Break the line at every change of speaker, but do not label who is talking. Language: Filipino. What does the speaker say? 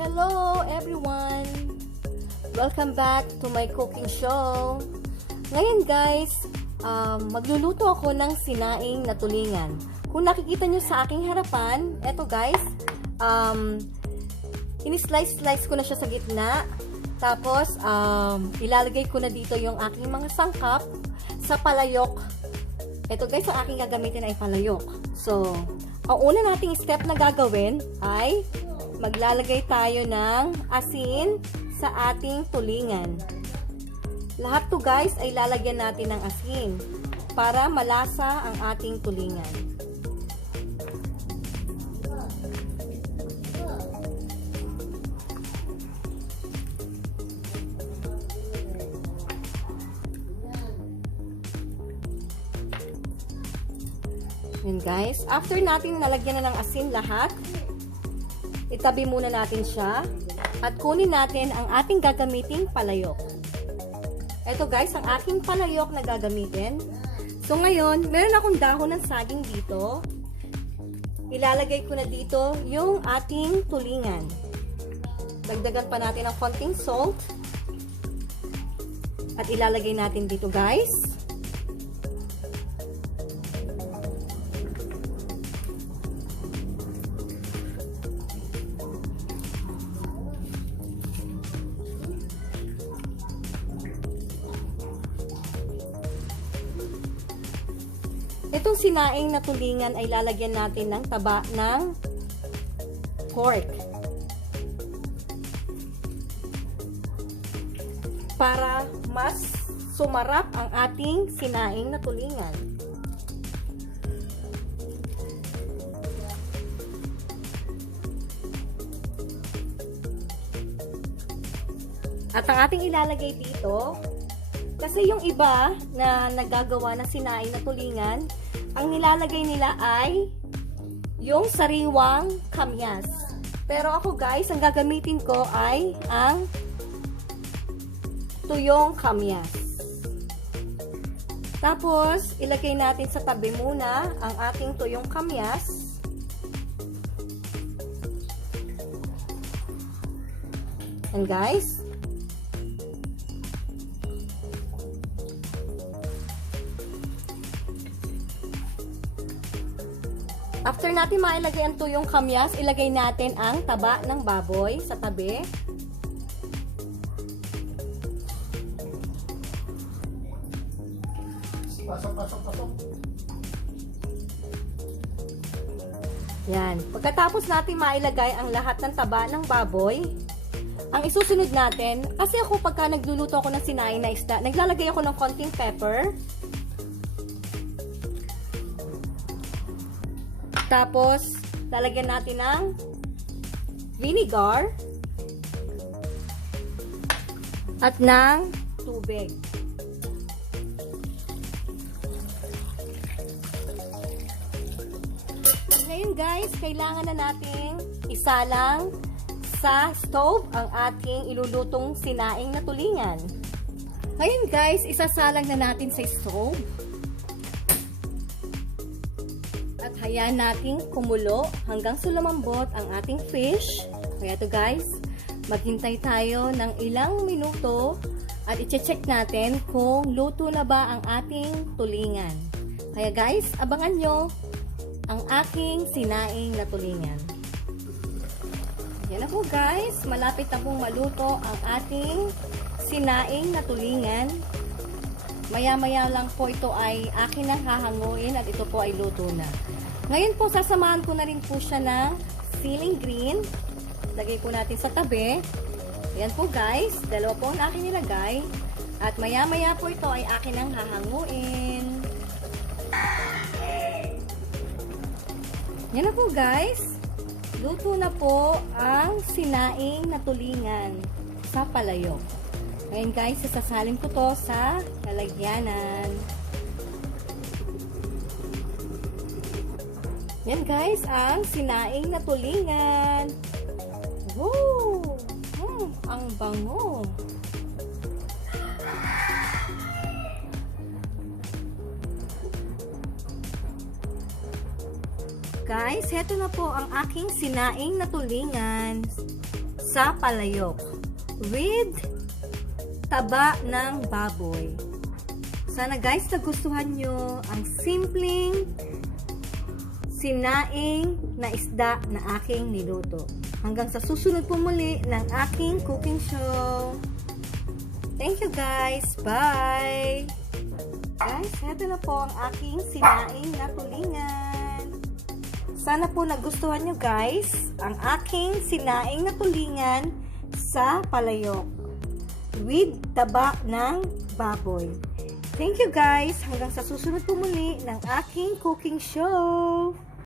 Hello everyone! Welcome back to my cooking show. Ngayon guys, um, magluluto ako ng sinaing na tulingan. Kung nakikita nyo sa aking harapan, eto guys, um, in-slice-slice ko na siya sa gitna. Tapos, um, ilalagay ko na dito yung aking mga sangkap sa palayok. Ito guys, ang aking gagamitin ay palayok. So, ang una nating step na gagawin ay maglalagay tayo ng asin sa ating tulingan. Lahat to guys ay lalagyan natin ng asin para malasa ang ating tulingan. Yan guys. After natin nalagyan na ng asin lahat, itabi muna natin siya at kunin natin ang ating gagamiting palayok. Ito guys, ang aking palayok na gagamitin. So ngayon, meron akong dahon ng saging dito. Ilalagay ko na dito yung ating tulingan. Dagdagan pa natin ng konting salt. At ilalagay natin dito guys. Itong sinaing na tulingan ay lalagyan natin ng taba ng pork. Para mas sumarap ang ating sinaing na tulingan. At ang ating ilalagay dito kasi yung iba na nagagawa ng sinaing na tulingan, ang nilalagay nila ay yung sariwang kamyas. Pero ako guys, ang gagamitin ko ay ang tuyong kamyas. Tapos, ilagay natin sa tabi muna ang ating tuyong kamyas. And guys, After natin mailagay ang tuyong kamyas, ilagay natin ang taba ng baboy sa tabi.
Pasok, pasok, pasok.
Yan. Pagkatapos natin mailagay ang lahat ng taba ng baboy, ang isusunod natin, kasi ako pagka nagluluto ako ng sinain na isda, naglalagay ako ng konting pepper. Tapos, lalagyan natin ng vinegar at ng tubig. Ngayon guys, kailangan na nating isalang sa stove ang ating ilulutong sinaing na tulingan. Ngayon guys, isasalang na natin sa stove. At hayaan nating kumulo hanggang sulumambot ang ating fish. Kaya to guys, maghintay tayo ng ilang minuto at i-check natin kung luto na ba ang ating tulingan. Kaya guys, abangan nyo ang aking sinaing na tulingan. Yan na guys, malapit na pong maluto ang ating sinaing na tulingan. Maya-maya lang po ito ay akin na hahanguin at ito po ay luto na. Ngayon po, sasamahan ko na rin po siya ng ceiling green. Lagay po natin sa tabi. Ayan po guys, dalawa po ang akin nilagay. At maya-maya po ito ay akin ang hahanguin. Yan na po guys. Luto na po ang sinaing na tulingan sa palayok. Ngayon guys, sasasalin ko to sa lalagyanan. Yan guys, ang sinaing na tulingan. Woo! Hmm, ang bango. Guys, heto na po ang aking sinaing na tulingan sa palayok with taba ng baboy. Sana guys nagustuhan nyo ang simpleng sinaing na isda na aking niluto. Hanggang sa susunod po muli ng aking cooking show. Thank you guys. Bye! Guys, heto na po ang aking sinaing na tulingan. Sana po nagustuhan nyo guys ang aking sinaing na tulingan sa palayok with taba ng baboy. Thank you guys. Hanggang sa susunod po muli ng aking cooking show.